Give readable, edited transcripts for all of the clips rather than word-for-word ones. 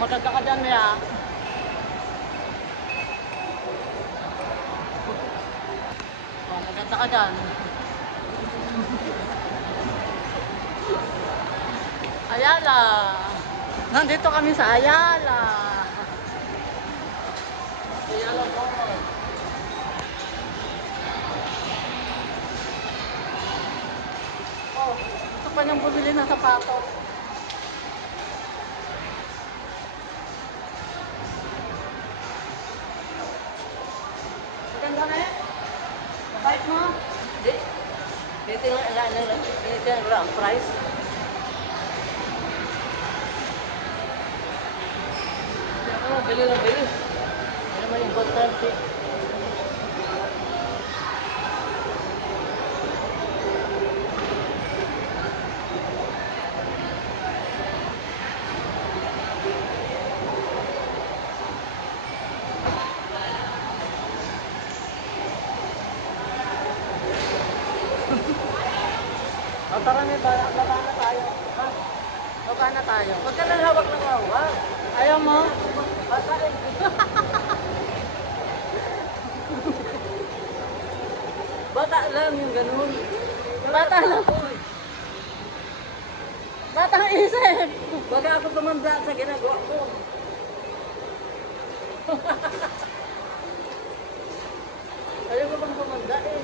Maganda ka dyan, Mia. Maganda ka dyan. Ayala. Nandito kami sa Ayala. Ayala Mall. Oh, gusto pa niyang bumili ng sapatos. Maganda na eh. Kahit mo. Hindi. Dito lang ang price. Bili lang, bili. Hindi naman importante. O tara may baba na tayo. Ha? Baba na tayo. Huwag ka nang hawak ng hawak. Ayaw mo? Bata eh. Bata lang yung ganun. Bata lang. Batang isip. Wag ako tumanda sa ginagawa ko. Ayaw ko bang tumanda eh.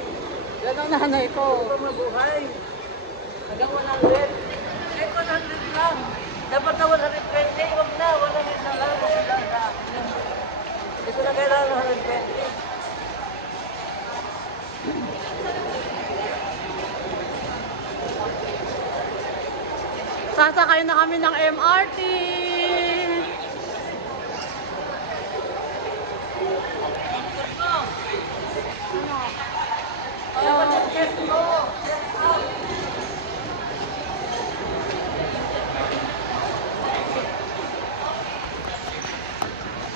Yan ang nanay ko. Ayaw ko mabuhay. Hanggang 100. Eh, 100 lang. Dapat na 120. Huwag na. 100 na lang. Ito na kailangan 120. Sasakay na kami ng MRT.